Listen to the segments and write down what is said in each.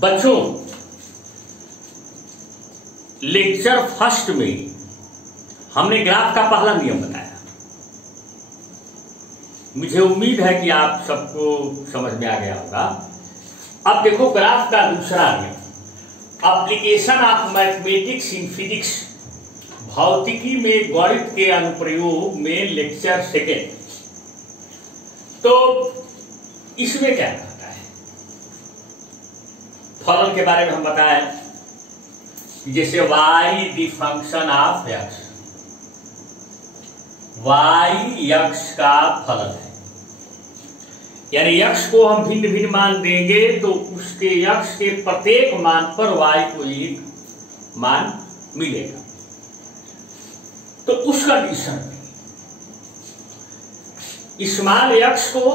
बच्चों, lecture first में हमने ग्राफ का पहला नियम बताया। मुझे उम्मीद है कि आप सबको समझ में आ गया होगा। अब देखो ग्राफ का दूसरा नियम, application of mathematics in physics, भौतिकी में गणित के अनुप्रयोग में लेक्चर सेकेंड। तो इसमें क्या कहता है, फलन के बारे में हम बताएं, जैसे y the function of x, y x का फलन है, यानी x को हम भिन्न भिन्न मान देंगे तो उसके x के प्रत्येक मान पर y को एक मान मिलेगा। तो उस कंडीशन में इस मान x को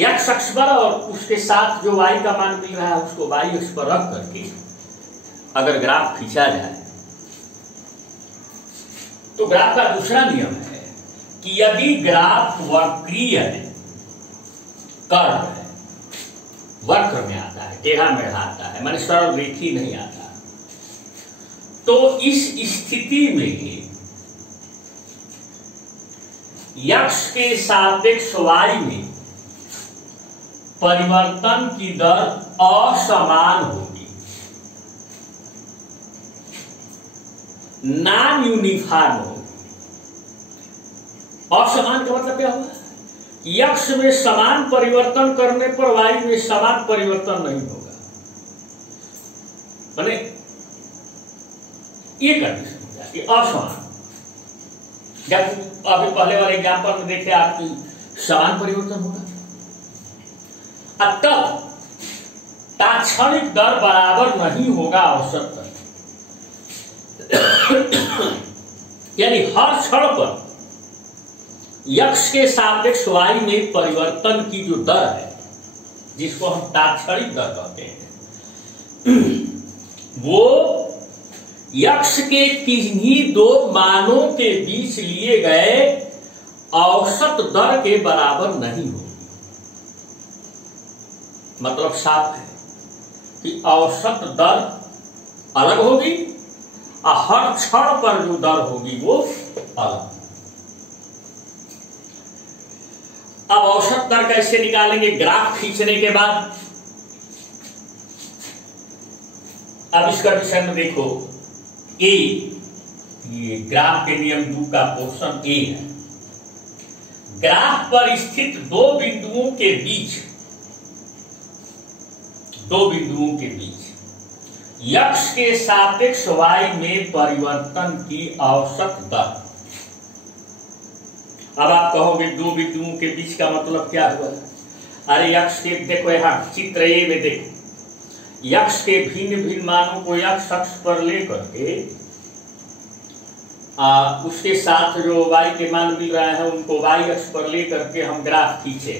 x अक्ष पर और उसके साथ जो y का मान मिल रहा है उसको y अक्ष पर रख करके अगर ग्राफ खींचा जाए तो ग्राफ का दूसरा नियम है कि यदि ग्राफ वक्रीय है, कर्व है, वक्र में आता है, टेढ़ा मेढ़ा आता है, माने सरल रेखी नहीं आता, तो इस स्थिति में x के सापेक्ष y में परिवर्तन की दर असमान होगी, नॉन यूनिफॉर्म होगी। असमान का मतलब क्या हुआ, x में समान परिवर्तन करने पर y में समान परिवर्तन नहीं होगा, माने ये कंडीशन हो जाती है असमान। जब अभी पहले वाले एग्जाम्पल में देखे आपकी समान परिवर्तन होगा, तब तात्क्षणिक दर बराबर नहीं होगा औसत दर, यानी हर क्षण पर x के सापेक्ष y में परिवर्तन की जो दर है, जिसको हम तात्क्षणिक दर कहते हैं, वो x के किन्हीं दो मानों के बीच लिए गए औसत दर के बराबर नहीं होगी। मतलब साफ है कि औसत दर अलग होगी और हर क्षण पर जो दर होगी वो अलग। अब औसत दर कैसे निकालेंगे ग्राफ खींचने के बाद। अब इस कंडीशन में देखो, ए, ये ग्राफ के नियम 2 का पोर्शन ए है। ग्राफ पर स्थित दो बिंदुओं के बीच x के सापेक्ष y में परिवर्तन की औसत दर। अब आप कहोगे दो बिंदुओं के बीच का मतलब क्या हुआ? अरे x के, देखो यहां चित्र ए में देखो, x के भिन्न भिन्न मानों को x अक्ष पर लेकर के उसके साथ जो y के मान मिल रहा है उनको y अक्ष पर लेकर के हम ग्राफ खींचे।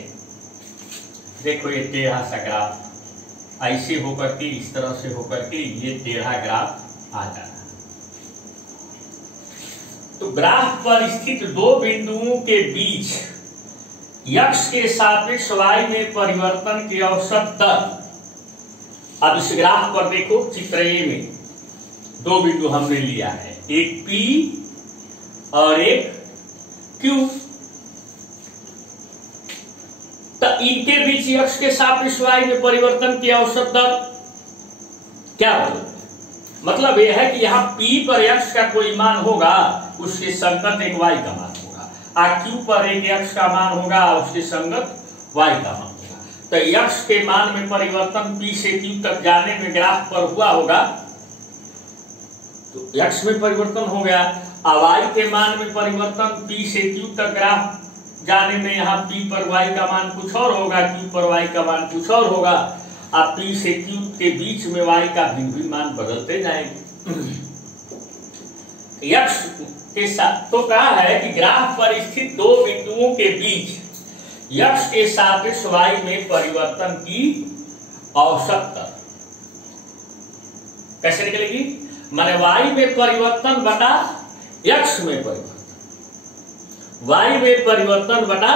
देखो ये टेढ़ा सा ग्राफ ऐसे होकर के, इस तरह से होकर के ये टेढ़ा ग्राफ आ जाता है। तो ग्राफ पर स्थित दो बिंदुओं के बीच x के सापेक्ष y में परिवर्तन की औसत दर। अब इस ग्राफ पर देखो, चित्र ए में दो बिंदु हमने लिया है, एक P और एक Q। तो इनके बीच x के सापेक्ष y में परिवर्तन की औसत दर क्या होगी? मतलब यह है कि यहाँ P पर x का कोई मान होगा, उसके संगत एक y का मान होगा, और Q पर एक x का मान होगा, उसके संगत y का मान होगा। तो x के मान में परिवर्तन P से Q तक जाने में ग्राफ पर हुआ होगा, तो x में परिवर्तन हो गया, और y के मान में परिवर्तन P से Q तक ग्राफ जाने में यहाँ P पर y का मान कुछ और होगा, Q पर y का मान कुछ और होगा, अब P से Q के बीच में y का भिन्न मान बदलते जाएंगे। x के साथ तो कहा है कि ग्राफ पर स्थित दो बिंदुओं के बीच x के सापेक्ष y में परिवर्तन की औसत दर कैसे निकलेगी? माने y में परिवर्तन बटा x में परिवर्तन, y में परिवर्तन बटा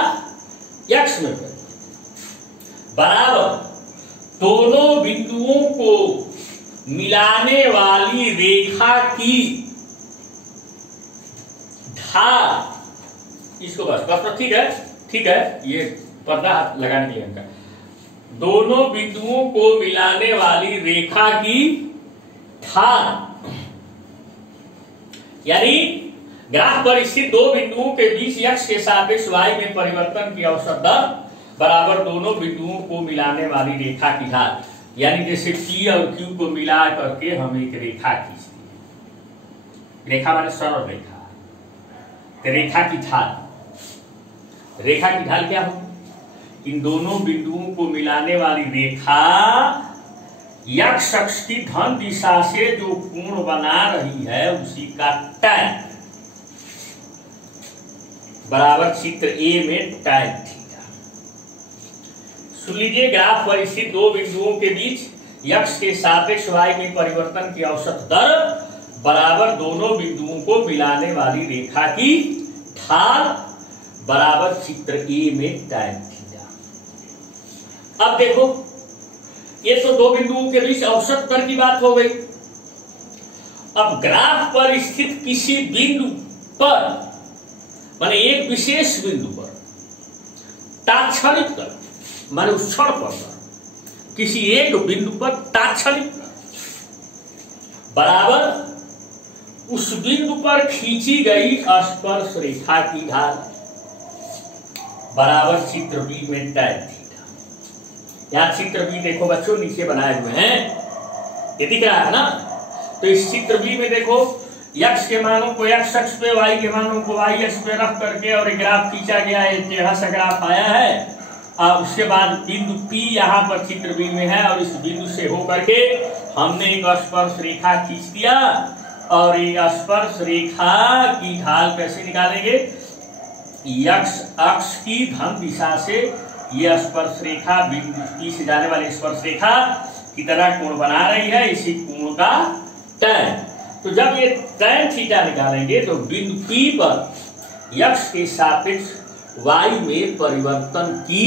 x में परिवर्तन बराबर दोनों बिंदुओं को मिलाने वाली रेखा की ढाल, इसको बस ठीक है, ये पर्दा लगाने के लिए हमका, दोनों बिंदुओं को मिलाने वाली रेखा की ढाल, यानी ग्राफ पर स्थित दो बिंदुओं के बीच x के सापेक्ष y में परिवर्तन की औसत दर बराबर दोनों बिंदुओं को मिलाने वाली रेखा की ढाल। यानी जैसे P और Q को मिला करके हम एक रेखा खींचते हैं, रेखा माने सरल रेखा, तो रेखा की ढाल, रेखा की ढाल क्या होगी? इन दोनों बिंदुओं को मिलाने वाली रेखा x अक्ष की धन दिशा से जो कोण बना रही है उसी का tan बराबर चित्र ए में tan थीटा। सुन लीजिए, ग्राफ पर स्थित दो बिंदुओं के बीच x के सापेक्ष y में परिवर्तन की औसत दर बराबर दोनों बिंदुओं को मिलाने वाली रेखा की ढाल बराबर चित्र ए में tan थीटा। अब देखो, ये तो दो बिंदुओं के बीच औसत दर की बात हो गई। अब ग्राफ पर स्थित किसी बिंदु पर, माने एक विशेष बिंदु पर तात्क्षणिक दर, माने उस क्षण पर किसी एक बिंदु पर तात्क्षणिक दर बराबर उस बिंदु पर खींची गई स्पर्श रेखा की ढाल बराबर चित्र बी में tan थीटा। यहां चित्र बी देखो बच्चों, नीचे बनाए हुए हैं, ये दिख रहा है ना। तो इस चित्र बी में देखो, x के मानों को x अक्ष पे, y के मानों को y अक्ष पे रख करके और एक ग्राफ खींचा गया है, टेढ़ा सा ग्राफ आया है। और उसके बाद बिंदु P यहाँ पर चित्र बी में है और इस बिंदु से होकर के हमने एक स्पर्श रेखा खींच दिया। और ये स्पर्श रेखा की ढाल कैसे निकालेंगे? x अक्ष की धन दिशा से ये स्पर्श रेखा बिंदु P से जाने वाली स्पर्श रेखा की तरह कोण बना रही है, इसी कोण का tan। तो जब ये tan थीटा निकालेंगे तो बिंदु P पर x के सापेक्ष y में परिवर्तन की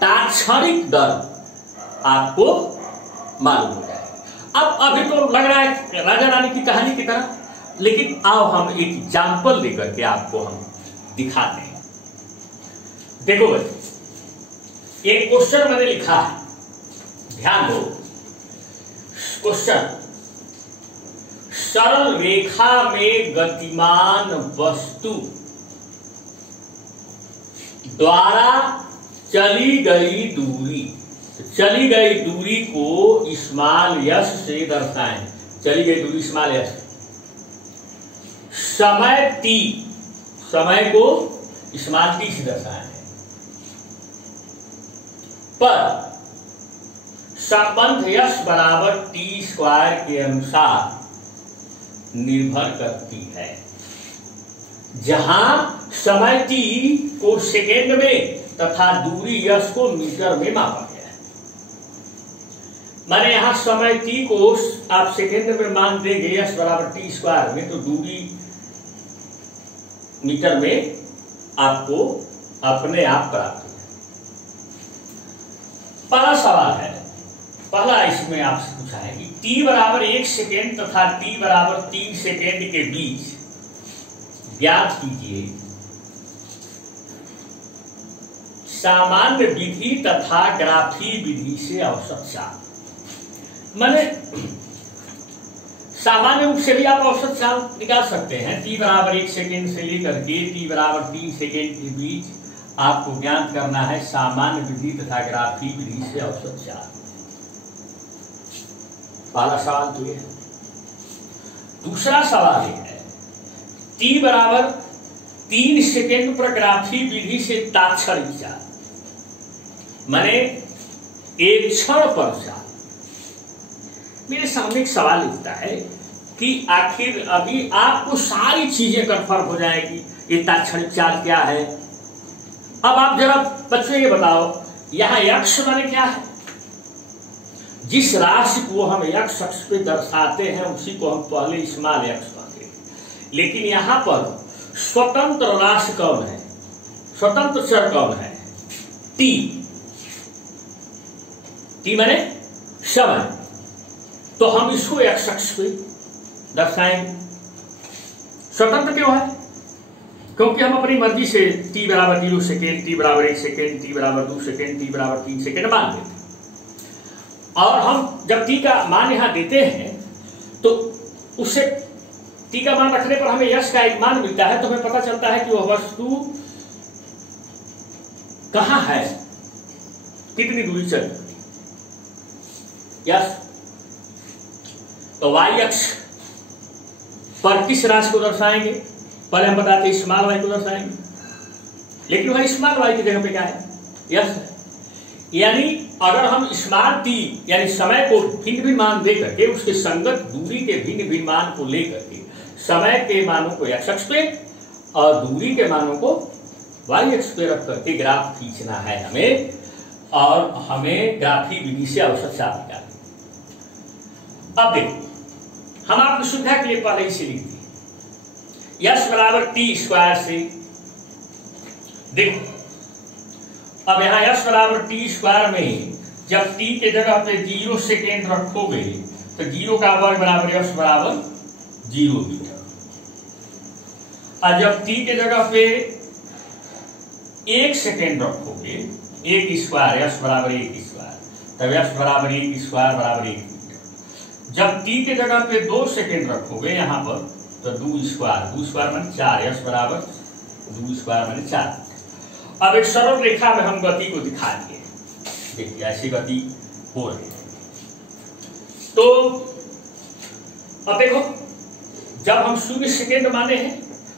तात्क्षणिक दर आपको मालूम हो जाएगी। अब अभी तो लग रहा है राजा रानी की कहानी की तरह, लेकिन आओ हम एक एग्जाम्पल लेकर के आपको हम दिखाते हैं। देखो भाई, एक क्वेश्चन मैंने लिखा है, ध्यान दो। क्वेश्चन, सरल रेखा में गतिमान वस्तु द्वारा चली गई दूरी, चली गई दूरी को स्मॉल यस से दर्शाएं। चली गई दूरी स्मॉल यस, समय t, समय को स्मॉल t से दर्शाएं, पर संबंध यश बराबर टी स्क्वायर के अनुसार निर्भर करती है, जहां समय t को सेकेंड में तथा दूरी यश को मीटर में मापा गया है। माने यहां समय t को आप सेकेंड में मान देंगे यश बराबर टी स्क्वायर में, तो दूरी मीटर में आपको अपने आप प्राप्त हो। पहला सवाल है, पहला इसमें आपसे पूछा है कि t बराबर 1 सेकेंड तथा t बराबर 3 सेकेंड के बीच ज्ञात कीजिए सामान्य विधि तथा ग्राफी विधि से औसत चाल। माने सामान्य रूप से भी आप औसत चाल निकाल सकते हैं। t बराबर 1 सेकेंड से लेकर के t बराबर 3 सेकेंड के बीच आपको ज्ञात करना है सामान्य विधि तथा ग्राफी विधि से औसत चाल। पहला सवाल तो ये है। दूसरा सवाल ये है, t बराबर 3 सेकेंड पर ग्राफी विधि से तात्क्षणिक चाल, माने एक क्षण पर चाल। मेरे सामने एक सवाल उठता है कि आखिर अभी आपको सारी चीजें कंफर्म हो जाएगी, ये तात्क्षणिक चाल क्या है। अब आप जरा बच्चों ये बताओ, यहां x माने क्या है? जिस राशि को हम x अक्ष पे दर्शाते हैं उसी को हम पहले स्मॉल x कहते हैं, लेकिन यहां पर स्वतंत्र राशि कौन है, स्वतंत्र चर कौन है? t। टी माने समय, तो हम इसको एक्स अक्ष पे दर्शाएंगे। स्वतंत्र क्यों है? क्योंकि हम अपनी मर्जी से t बराबर 0 सेकेंड, t बराबर 1 सेकेंड, t बराबर 2 सेकेंड, t बराबर 3 सेकेंड मान देते हैं। और हम जब t का मान यहां देते हैं तो उससे t का मान रखने पर हमें यश का एक मान मिलता है, तो हमें पता चलता है कि वह वस्तु कहां है, कितनी दूरी चल सकती है। यस, तो y अक्ष पर किस राशि को दर्शाएंगे? पहले हम बताते हैं स्मॉल y को दर्शाएंगे, लेकिन वह स्मॉल y की जगह पे क्या है? यस। यानी अगर हम स्मॉल t यानी समय को भिन्न भिन्न मान दे करके उसके संगत दूरी के भिन्न भिन्न मान को लेकर के समय के मानों को x अक्ष पे और दूरी के मानों को y अक्ष पे रख करके ग्राफ खींचना है हमें, और हमें ग्राफी विधि से औसत चाप निकालना। अब देखो, हम आपकी सुविधा के लिए पहले इसे लिखते हैं यश बराबर टी स्क्वायर से। देखो, अब यहां यश बराबर टी स्क्वायर में जब टी के जगह पे 0 सेकेंड रखोगे तो 0 का वर्ग बराबर यश बराबर 0 मीटर, और जब टी के जगह पे 1 सेकेंड रखोगे 1 स्क्वायर यश बराबर 1 स्क्वायर, तब यश बराबर 1 स्क्वायर बराबर 1 मीटर। जब t के जगह पे 2 सेकेंड रखोगे यहां पर तो 2 स्क्वायर माने 4, यश बराबर 2 स्क्वायर माने 4। अब एक सरल रेखा में हम गति को दिखा दिए, देखिए ऐसी गति हो रही है। तो अब देखो, जब हम 0 सेकेंड माने हैं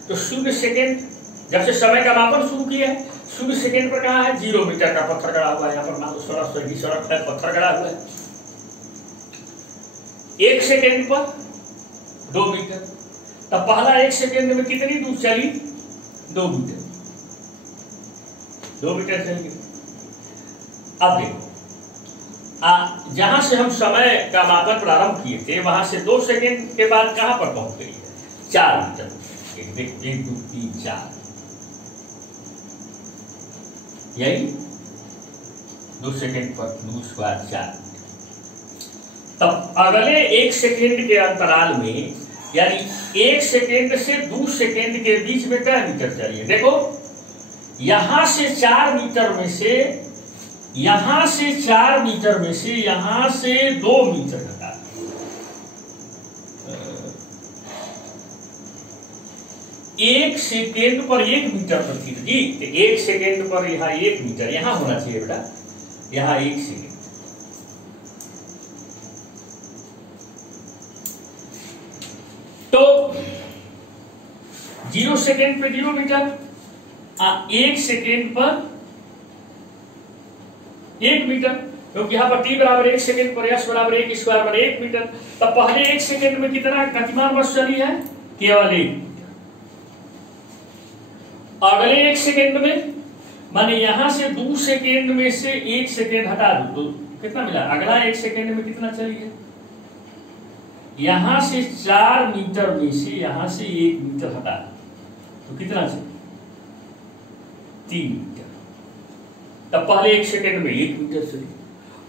तो 0 सेकेंड जब से समय का मापन शुरू किया है, 0 सेकेंड पर कहा है 0 मीटर का पत्थर गड़ा हुआ है। यहाँ पर मान लो सड़क है, पत्थर गड़ा हुआ है। 1 सेकेंड पर 2 मीटर, तब पहला 1 सेकेंड में कितनी दूर चली? 2 मीटर, 2 मीटर चल गई। अब देखो, जहां से हम समय का मापन प्रारंभ किए थे वहां से 2 सेकेंड के बाद कहां पर पहुंच गई है? 4 मीटर। 1 2 3 4, यही 2 सेकेंड पर 2 स्क्वायर 4। तब अगले 1 सेकेंड के अंतराल में, यानी 1 सेकेंड से 2 सेकेंड के बीच में क्या मीटर चाहिए? देखो, यहां से 4 मीटर में से, यहां से 4 मीटर में से यहां से 2 मीटर घटा, 1 सेकेंड पर 1 मीटर प्रति जी, 1 सेकेंड पर यहाँ 1 मीटर, यहां होना चाहिए बेटा, यहां 1 सेकेंड। तो 0 सेकेंड पे 0 मीटर, 1 सेकेंड पर 1 मीटर, क्योंकि यहां पर t बराबर 1 सेकेंड पर यश बराबर 1 स्क्वायर बराबर 1 मीटर। तब पहले 1 सेकेंड में कितना गतिमान वस्तु चली है? केवल 1 मीटर। अगले 1 सेकेंड में, माने यहां से 2 सेकेंड में से 1 सेकेंड हटा दो तो कितना मिला? अगला 1 सेकेंड में कितना चली है? यहां से 4 मीटर में से यहां से 1 मीटर हटा तो कितना चली? 3 मीटर। तब पहले 1 सेकेंड में 1 मीटर चली,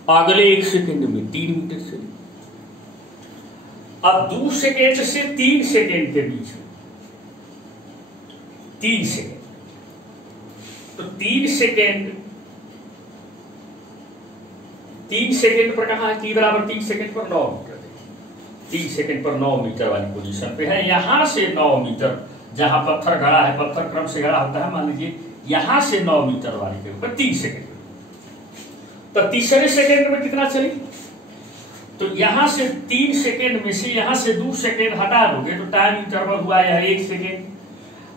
अगले 1 सेकेंड में 3 मीटर चली। अब 2 सेकेंड से 3 सेकेंड के बीच में 3 सेकेंड, तो 3 सेकेंड पर कहा है? t बराबर 3 सेकेंड पर 9 मीटर। 3 सेकेंड पर 9 मीटर वाली पोजीशन पे है। यहां से 9 मीटर, जहां पत्थर गड़ा है, पत्थर क्रम से गड़ा होता है, मान लीजिए यहां से 9 मीटर वाली के ऊपर 3 सेकेंड। तो तीसरे सेकेंड में कितना चली? तो यहां से 3 सेकेंड में से यहां से 2 सेकेंड हटा दोगे तो टाइम इंटरवल हुआ यह 1 सेकेंड,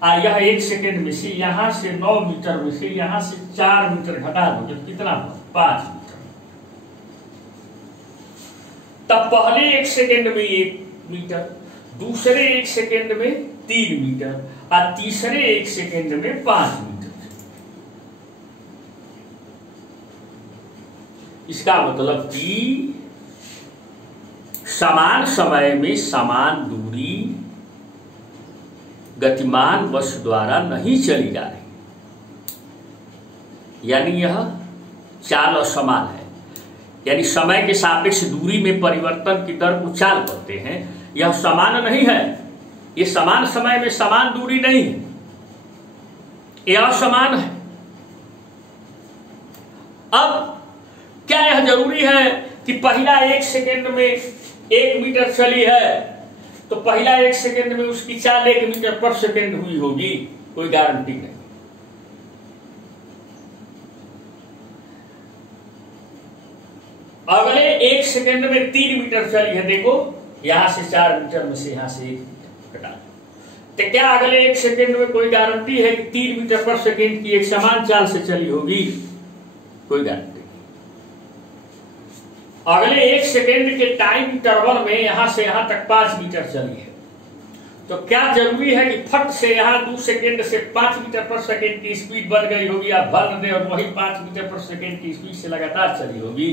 और यह 1 सेकेंड में से यहां से 9 मीटर में से यहां से 4 मीटर घटा दोगे तो कितना? 5 मीटर। तब पहले 1 सेकेंड में 1 मीटर, दूसरे 1 सेकेंड में 3 मीटर, और तीसरे 1 सेकेंड में 5 मीटर। इसका मतलब कि समान समय में समान दूरी गतिमान वस्तु द्वारा नहीं चली जा रही, यानी यह चाल असमान है। यानी समय के सापेक्ष दूरी में परिवर्तन की दर को चाल कहते हैं। यह समान नहीं है, ये समान समय में समान दूरी नहीं है, यह असमान है। अब क्या यह जरूरी है कि पहला 1 सेकेंड में 1 मीटर चली है तो पहला 1 सेकेंड में उसकी चाल 1 मीटर पर सेकेंड हुई होगी? कोई गारंटी नहीं। अगले 1 सेकेंड में 3 मीटर चली है, देखो यहां से 4 मीटर में से यहां से 1 मीटर कटा, तो क्या अगले 1 सेकेंड में कोई गारंटी है कि 3 मीटर पर सेकेंड की एक समान चाल से चली होगी? कोई गारंटी। अगले 1 सेकेंड के टाइम इंटरवल में यहां से यहां तक 5 मीटर चली है, तो क्या जरूरी है कि फट से यहां 2 सेकेंड से 5 मीटर पर सेकेंड की स्पीड बढ़ गई होगी, आप भर दे और वही 5 मीटर पर सेकेंड की स्पीड से लगातार चली होगी?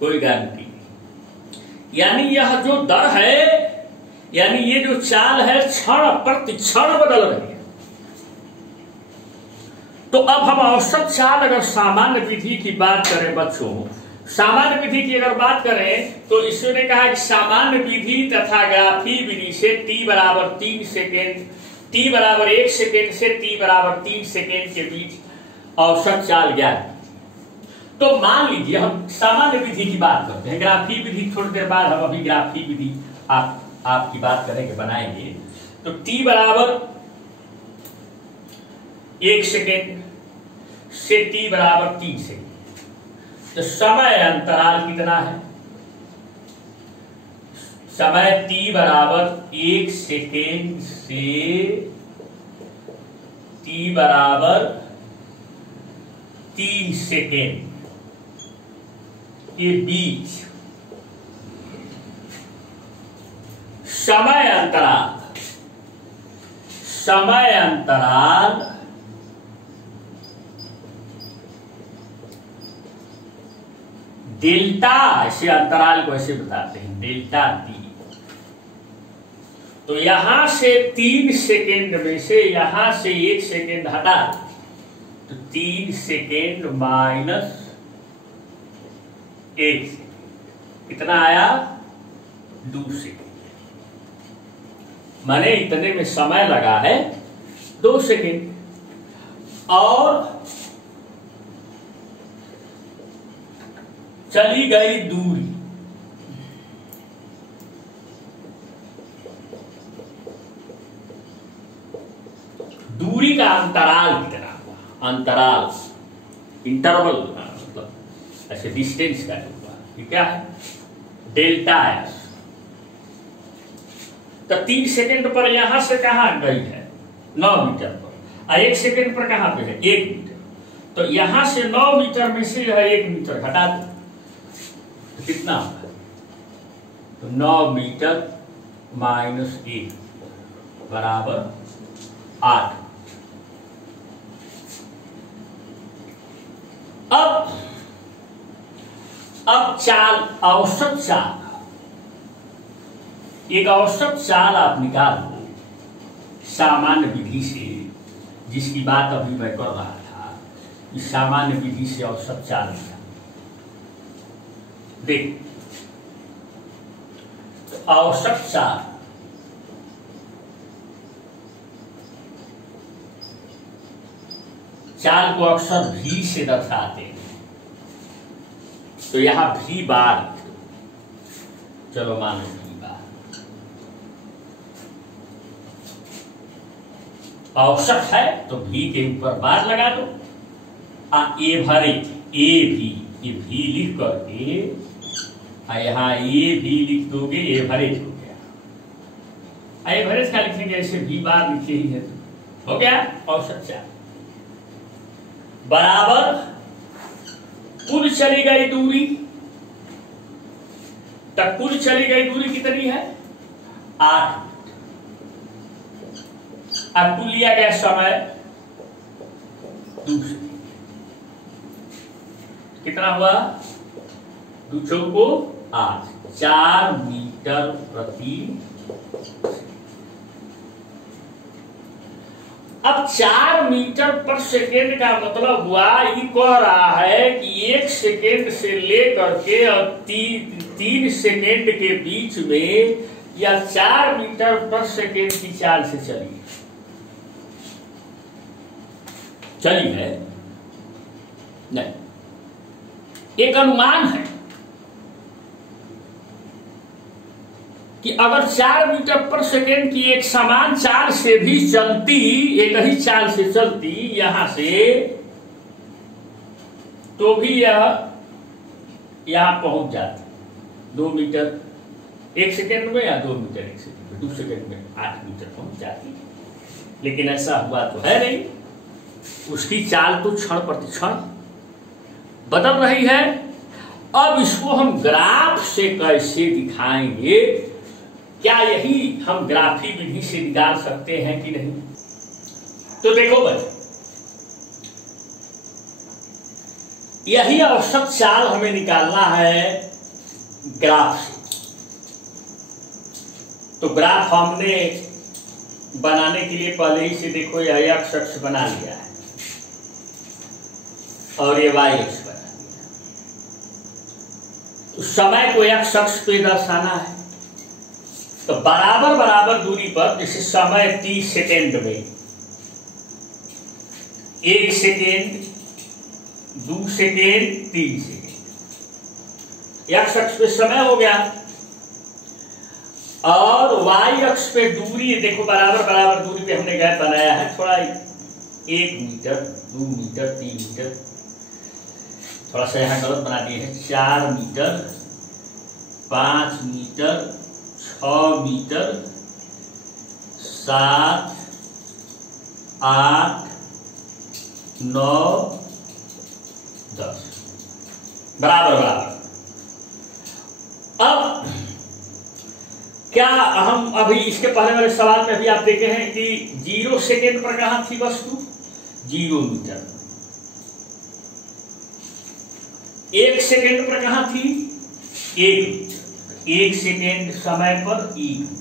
कोई गारंटी नहीं। यानी यह जो दर है, यानी ये जो चाल है, क्षण प्रति क्षण बदल रही है। तो अब हम औसत चाल, अगर सामान्य विधि की बात करें बच्चों, सामान्य विधि की अगर बात करें तो इसने कहा कि सामान्य विधि तथा ग्राफी विधि से t बराबर 3 सेकेंड, t बराबर 1 सेकेंड से t बराबर 3 सेकेंड के बीच औसत चाल ज्ञात। तो मान लीजिए हम सामान्य विधि की बात करते हैं, ग्राफी विधि थोड़ी देर बाद हम अभी ग्राफी विधि आपकी बात करेंगे, बनाएंगे। तो t बराबर 1 सेकेंड से t बराबर 3 सेकेंड, तो समय अंतराल कितना है? समय t बराबर 1 सेकेंड से t बराबर 3 सेकेंड के बीच समय अंतराल डेल्टा, ऐसे अंतराल को ऐसे बताते हैं डेल्टा टी। तो यहां से 3 सेकेंड में से यहां से 1 सेकेंड हटा, तो 3 सेकेंड माइनस 1 कितना आया? 2 सेकेंड। माने इतने में समय लगा है 2 सेकेंड। और चली गई दूरी, दूरी का अंतराल कितना हुआ? अंतराल इंटरवल मतलब ऐसे डिस्टेंस का हुआ, ये क्या है? Delta S. तो 3 सेकेंड पर यहां से कहां गई है? 9 मीटर पर। और 1 सेकेंड पर कहां पे है? 1 मीटर। तो यहां से 9 मीटर में से 1 मीटर घटा दो, तो कितना होगा? तो 9 मीटर माइनस 1 बराबर 8। अब चाल, औसत चाल, एक औसत चाल आप निकाल लो सामान्य विधि से, जिसकी बात अभी मैं कर रहा था। इस सामान्य विधि से औसत चाल निकाल देख, तो औसत चाल को अक्सर भी से दर्शाते हैं। तो यहां भी बार, चलो मान लो भी बार, औसत है तो भी के ऊपर बार लगा दो। एवरेज, ए भी लिख करके यहाँ ए भी लिख दोगे, एवरेज हो गया। एवरेज का लिखने के ऐसे भी बार लिखे ही है, हो गया औसत चाल। बराबर कुल चली गई दूरी, तब कुल चली गई दूरी कितनी है? 8। अब कुल लिया गया समय 2 सेकेंड, कितना हुआ? 2 चौको 8, 4 मीटर प्रति। अब 4 मीटर पर सेकेंड का मतलब हुआ, ये कह रहा है कि 1 सेकेंड से लेकर के और 3 सेकेंड के बीच में या 4 मीटर पर सेकेंड की चाल से चली है नहीं, एक अनुमान है कि अगर 4 मीटर पर सेकेंड की एक समान चाल से भी चलती, एक ही चाल से चलती यहां से, तो भी यह यहां पहुंच जाती 2 मीटर 1 सेकेंड में, या 2 मीटर 1 सेकेंड में, 2 सेकेंड में 8 मीटर पहुंच जाती। लेकिन ऐसा हुआ तो है नहीं, उसकी चाल तो क्षण प्रतिक्षण बदल रही है। अब इसको हम ग्राफ से कैसे दिखाएंगे? क्या यही हम ग्राफी विधि से निकाल सकते हैं कि नहीं? तो देखो बच्चों, यही औसत चाल हमें निकालना है ग्राफ से। तो ग्राफ हमने बनाने के लिए पहले ही से देखो यह एक्स अक्ष बना लिया है और ये वाई अक्ष बना लिया। तो समय को एक्स अक्ष पे दर्शाना है, तो बराबर बराबर दूरी पर, जैसे समय 30 सेकेंड में 1 सेकेंड 2 सेकेंड 3 सेकेंड एक्स अक्ष पे समय हो गया, और वाई अक्ष पे दूरी देखो बराबर बराबर दूरी पे हमने गैप बनाया है थोड़ा, 1 मीटर 2 मीटर 3 मीटर, थोड़ा सा यहां गलत बना दिए हैं, 4 मीटर 5 मीटर 6 मीटर 7 8 9 10 बराबर बराबर। अब क्या हम अभी इसके पहले वाले सवाल में अभी आप देखे हैं कि 0 सेकेंड पर कहां थी वस्तु? 0 मीटर। 1 सेकेंड पर कहां थी? 1 मीटर। 1 सेकेंड समय पर 1 मीटर।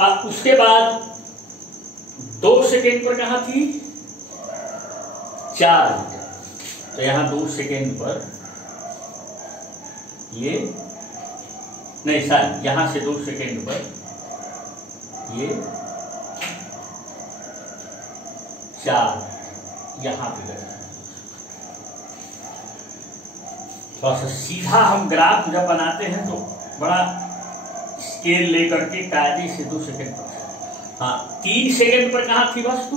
अब उसके बाद 2 सेकेंड पर कहां थी? 4 मीटर। तो यहां 2 सेकेंड पर ये नहीं, सॉरी, यहां से 2 सेकेंड पर ये 4 यहां पे गए। थोड़ा सा सीधा हम ग्राफ जब बनाते हैं तो बड़ा स्केल लेकर के कायदे से 2 सेकेंड पर, हाँ 3 सेकेंड पर कहां थी वस्तु?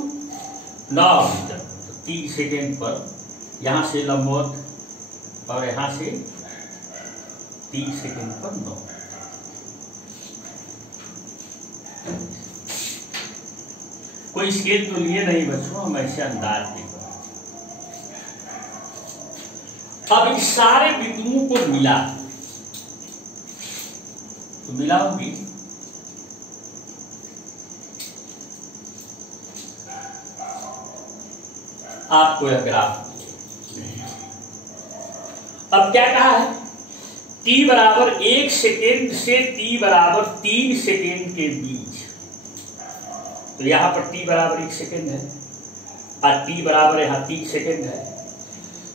9 मीटर। 3 सेकेंड पर यहां से लंबवत और यहां से 3 सेकेंड पर 9। कोई स्केल तो लिए नहीं बच्चों, हम ऐसे अंदाज देखो। अब इस सारे बिंदुओं को मिला तो मिलाऊंगी, आपको यह ग्राफ। अब क्या कहा है? t बराबर 1 सेकेंड से t बराबर 3 सेकेंड के बीच, तो यहां पर t बराबर 1 सेकेंड है और t बराबर यहां 3 सेकेंड है।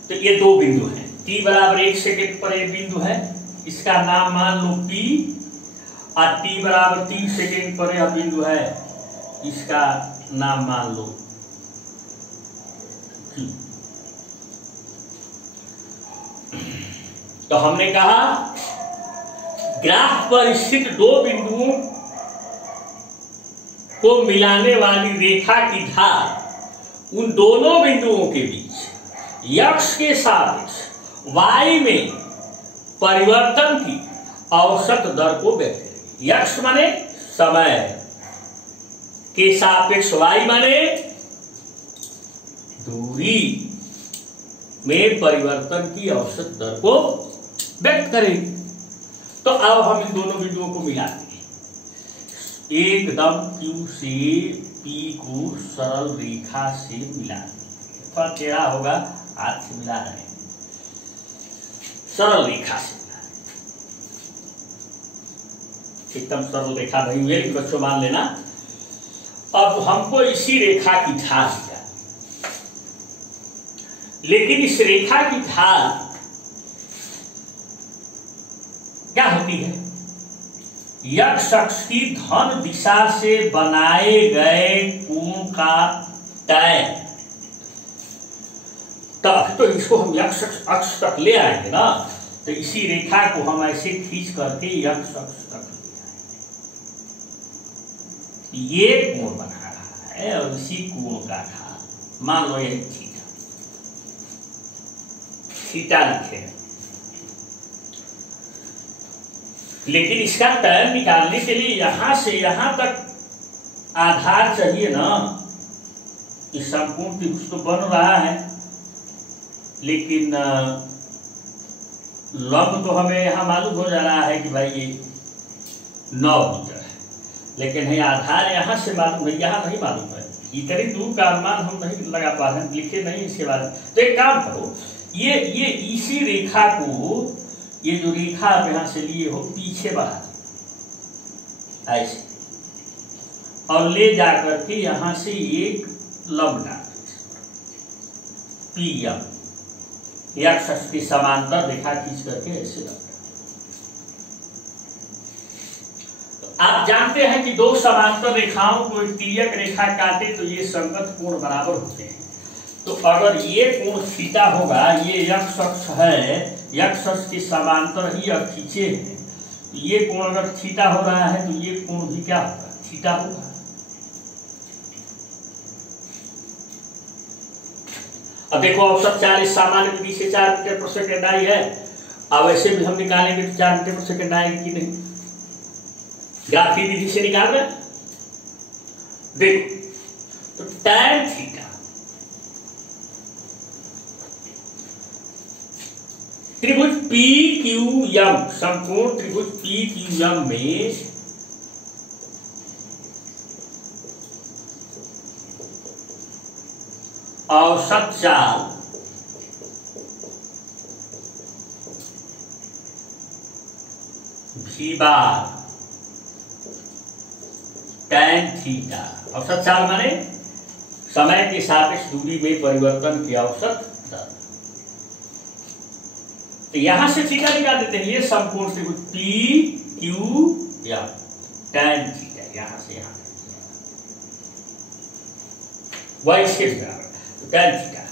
तो ये 2 बिंदु हैं। t बराबर 1 सेकेंड पर एक बिंदु है, इसका नाम मान लो p, और t बराबर 3 सेकेंड पर यह बिंदु है, इसका नाम मान लो q। तो हमने कहा ग्राफ पर स्थित 2 बिंदुओं को मिलाने वाली रेखा की ढाल उन दोनों बिंदुओं के बीच x के सापेक्ष y में परिवर्तन की औसत दर को व्यक्त करेगी। x माने समय के सापेक्ष y माने दूरी में परिवर्तन की औसत दर को व्यक्त करेगी। तो अब हम इन दोनों बिंदुओं को मिलाते हैं, एकदम Q से P को सरल रेखा से मिला, थोड़ा टेढ़ा होगा, हाथ से मिला रहे हैं, सरल रेखा से। एकदम सरल रेखा नहीं हुई, लेकिन बच्चों मान लेना। अब हमको इसी रेखा की ढाल क्या, लेकिन इस रेखा की ढाल क्या होती है? यक्ष अक्ष की धन दिशा से बनाए गए कोण का तय। तब तो इसको हम यक्ष अक्ष तक ले आएंगे ना, तो इसी रेखा को हम ऐसे खींच करके यक्ष अक्ष तक ले आएंगे। ये कोण बना रहा है और इसी कोण का ढाल मान लो ये थीटा, थीटा लिखे। लेकिन इसका तय निकालने के लिए यहां से यहां तक आधार चाहिए ना। इस संपूर्ण त्रिभुज तो बन रहा है, लेकिन लंब तो हमें यहां मालूम हो जा रहा है कि भाई ये 9 मीटर है, लेकिन है आधार यहां से मालूम है, यहां नहीं मालूम है। इतनी दूर का अनुमान हम नहीं लगा पा रहे हैं, लिखे नहीं इसके बारे में। तो एक काम करो, ये इसी रेखा को, ये जो रेखा आप यहां से लिए हो, पीछे बढ़ा दे ऐसे, और ले जाकर के यहां से एक लंब डाल PM, यक्ष अक्ष के समांतर रेखा खींच करके ऐसे लग। तो आप जानते हैं कि दो समांतर रेखाओं को एक तिर्यक रेखा काटे तो ये संगत कोण बराबर होते हैं। तो अगर ये कोण थीटा होगा, ये यक्ष अक्ष है, यक्ष अक्ष के समांतर ही अब खींचे हैं, तो ये कोण अगर थीटा हो रहा है तो ये कोण भी क्या होगा? थीटा होगा। अब देखो औसत 40 सामान्य विधि से 4 मीटर पर सेकेंड आई है। अब ऐसे भी हम निकालेंगे तो 4 मीटर पर सेकेंड आएगी कि नहीं? ग्राफी विधि से निकाल रहे। देखो तो tan थीटा त्रिभुज PQM, संपूर्ण त्रिभुज PQM में औसत चाल V बार tan थीटा, औसत चाल माने समय के सापेक्ष दूरी में परिवर्तन की औसत दर। तो यहां से थीटा निकाल देते हैं। ये संपूर्ण त्रिभुज PQM tan थीटा, यहां से यहां y से बराबर tan थीटा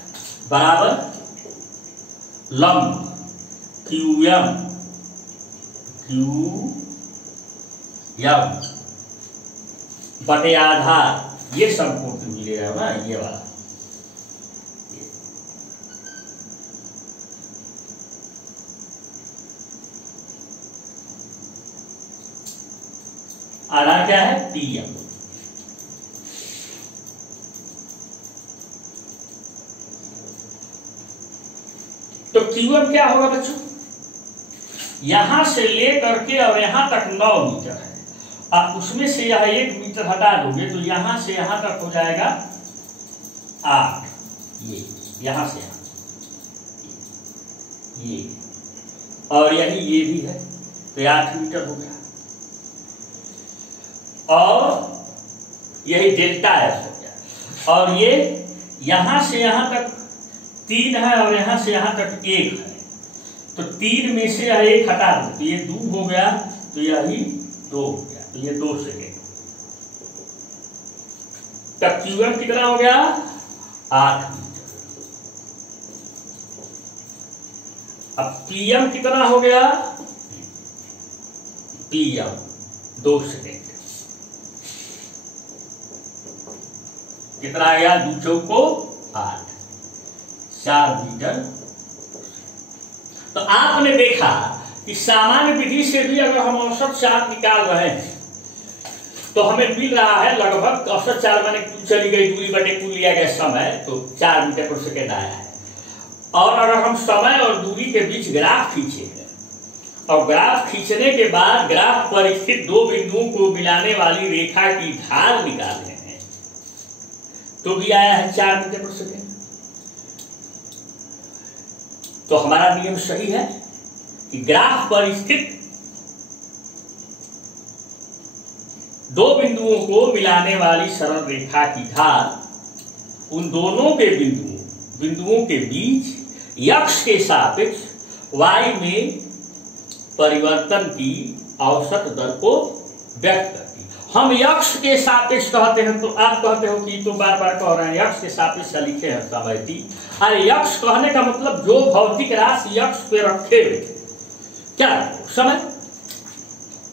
बराबर लंब QM बटे आधार, ये संपूर्ण त्रिभुज ले रहा है ना, ये वाला। आधार क्या है? PM। तो QM क्या होगा बच्चों? यहां से लेकर के और यहां तक 9 मीटर है। आप उसमें से यह 1 मीटर हटा दोगे तो यहां से यहां तक हो जाएगा 8। ये यहां से यहां, ये और यही ये भी है, तो 8 मीटर हो गया। और यही डेल्टा एस हो गया। और ये यहां से यहां तक 3 है और यहां से यहां तक 1 है, तो 3 में से यह 1 हटा दो तो ये 2 हो गया, तो यही 2 हो गया, तो ये 2 सेकेंड। तब QM कितना हो गया? 8 मीटर। अब PM कितना हो गया? PM 2 second. कितना आ गया? 2 चौको 8, 4 मीटर। तो आपने देखा कि सामान्य विधि से भी अगर हम औसत चाल निकाल रहे हैं तो हमें मिल रहा है लगभग औसत चाल माने कुल चली गई दूरी बटे कुल लिया गया समय, तो 4 मीटर पर सेकेंड आया है। और अगर हम समय और दूरी के बीच ग्राफ खींचेंगे और ग्राफ खींचने के बाद ग्राफ पर स्थित 2 बिंदुओं को मिलाने वाली रेखा की ढाल निकाले हैं तो भी आया है 4 मीटर पर सेकेंड। तो हमारा नियम सही है कि ग्राफ पर स्थित दो बिंदुओं को मिलाने वाली सरल रेखा की ढाल उन दोनों के बिंदुओं के बीच x के सापेक्ष y में परिवर्तन की औसत दर को व्यक्त करती। हम x के सापेक्ष कहते हैं तो आप कहते हो कि तो बार बार कह रहे हैं x के सापेक्ष लिखे हैं समय थी। अरे x कहने का मतलब जो भौतिक राशि x पे रखे हुए क्या समय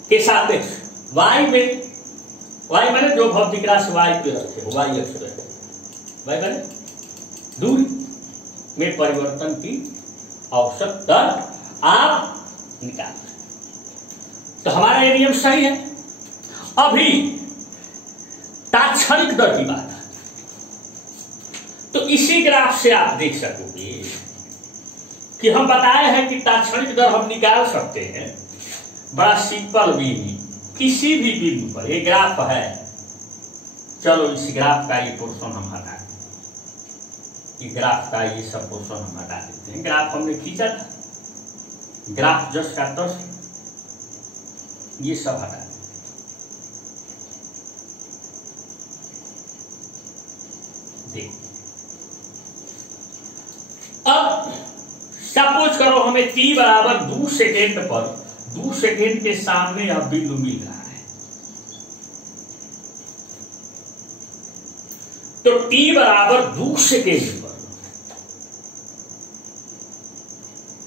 के सापेक्ष y में, y माने जो भौतिक राशि y पे रखे हो, y x पे, y माने दूरी में परिवर्तन की औसत दर आप निकाल। तो हमारा ये नियम सही है। अभी तात्क्षणिक दर की बात है, तो इसी ग्राफ से आप देख सकोगे कि हम बताए हैं कि तात्क्षणिक दर हम निकाल सकते हैं बड़ा सिंपल वे में, किसी भी बिंदु पर। ये ग्राफ है, चलो इस ग्राफ का ये पोर्शन हम हटा दें, ये ग्राफ का ये सब पोर्शन हम हटा देते हैं। ग्राफ हमने खींचा था, ग्राफ जस्ट का तस, ये सब हटा दें। अब सपोज करो हमें t बराबर 2 सेकेंड पर 2 सेकेंड के सामने यह बिंदु मिल रहा है, तो t बराबर 2 सेकेंड पर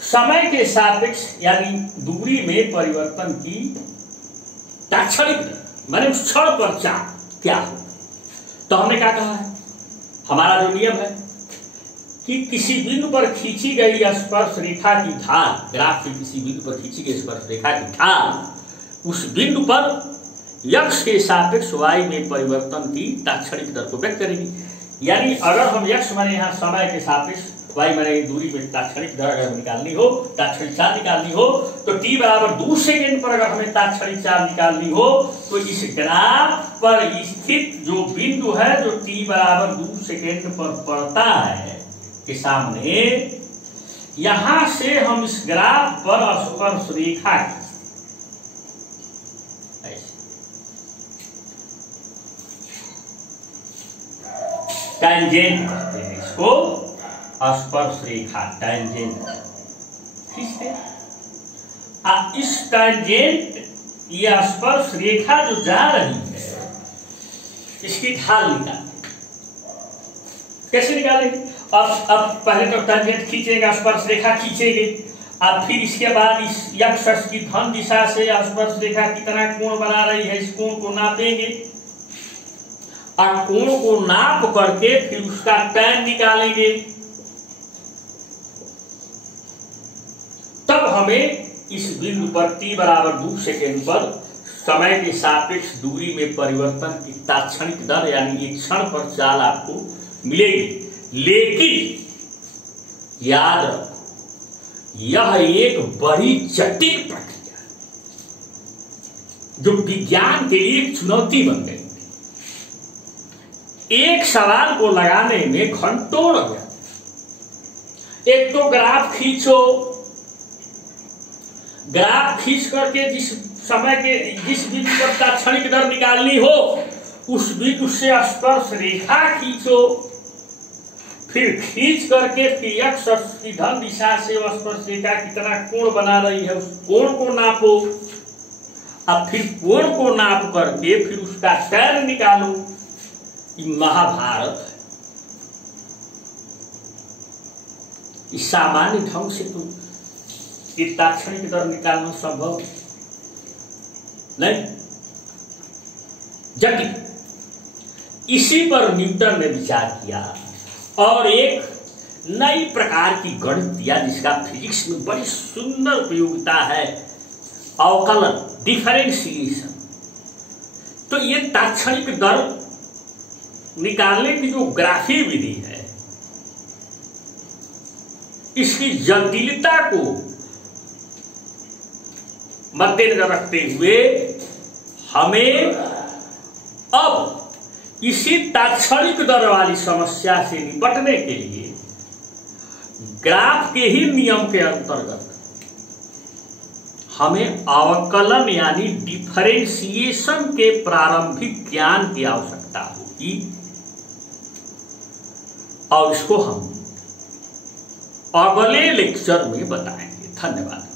समय के सापेक्ष यानी दूरी में परिवर्तन की तात्क्षणिक दर माने उस क्षण पर चाल क्या हो। तो हमने क्या कहा है, हमारा जो नियम है कि किसी बिंदु पर खींची गई स्पर्श रेखा की ढाल, ग्राफ से किसी बिंदु पर खींची गई स्पर्श रेखा की ढाल उस बिंदु पर x के सापेक्ष y में परिवर्तन की तात्क्षणिक दर को व्यक्त करेगी। यानी अगर हम x माने यहाँ समय के सापेक्ष, y माने दूरी में तात्क्षणिक दर अगर निकालनी हो, तात्क्षणिक चाल निकालनी हो, तो t बराबर 2 सेकेंड पर अगर हमें तात्क्षणिक चाल निकालनी हो तो इस ग्राफ पर स्थित जो बिंदु है जो t बराबर 2 सेकेंड पर पड़ता है के सामने, यहां से हम इस ग्राफ पर स्पर्श रेखा टैंजेंट कहते हैं, इसको स्पर्श रेखा टैंजेंट खींचते हैं। इस टैंजेंट या स्पर्श रेखा जो जा रही है इसकी ढाल निकालें। कैसे निकालेंगे? अब पहले तो टैंजेंट खींचेगा, स्पर्श रेखा खींचेगी, अब फिर इसके बाद इस x अक्ष की धन दिशा से स्पर्श रेखा कितना कोण बना रही है, इस कोण को नापेंगे और कोण को नाप करके फिर उसका टैन निकालेंगे। तब हमें इस बिंदु पर t बराबर 2 सेकेंड पर समय के सापेक्ष दूरी में परिवर्तन की तात्क्षणिक दर यानी एक क्षण पर चाल आपको मिलेगी। लेकिन याद रखो, यह एक बड़ी जटिल प्रक्रिया जो विज्ञान के लिए एक चुनौती बन गई। एक सवाल को लगाने में घंटों लग जाते। एक तो ग्राफ खींचो, ग्राफ खींच करके जिस समय के जिस बिंदु पर तात्क्षणिक दर निकालनी हो उस बिंदु से स्पर्श रेखा खींचो, फिर खींच करके फिर x अक्ष की धन दिशा से स्पर्श रेखा कितना कोण बना रही है उस कोण को नापो, अब फिर कोण को नाप करके फिर उसका टैन निकालो। ये महाभारत है। इस सामान्य ढंग से तो ये तात्क्षणिक दर निकालना संभव नहीं, जटिल। इसी पर न्यूटन ने विचार किया और एक नई प्रकार की गणित दिया जिसका फिजिक्स में बड़ी सुंदर उपयोगिता है, अवकलन, डिफरेंशिएशन। तो ये तात्क्षणिक दर निकालने की जो ग्राफी विधि है इसकी जटिलता को मद्देनजर रखते हुए हमें अब इसी तात्क्षणिक दर वाली समस्या से निपटने के लिए ग्राफ के ही नियम के अंतर्गत हमें अवकलन यानी डिफरेंशिएशन के प्रारंभिक ज्ञान की आवश्यकता होगी और इसको हम अगले लेक्चर में बताएंगे। धन्यवाद।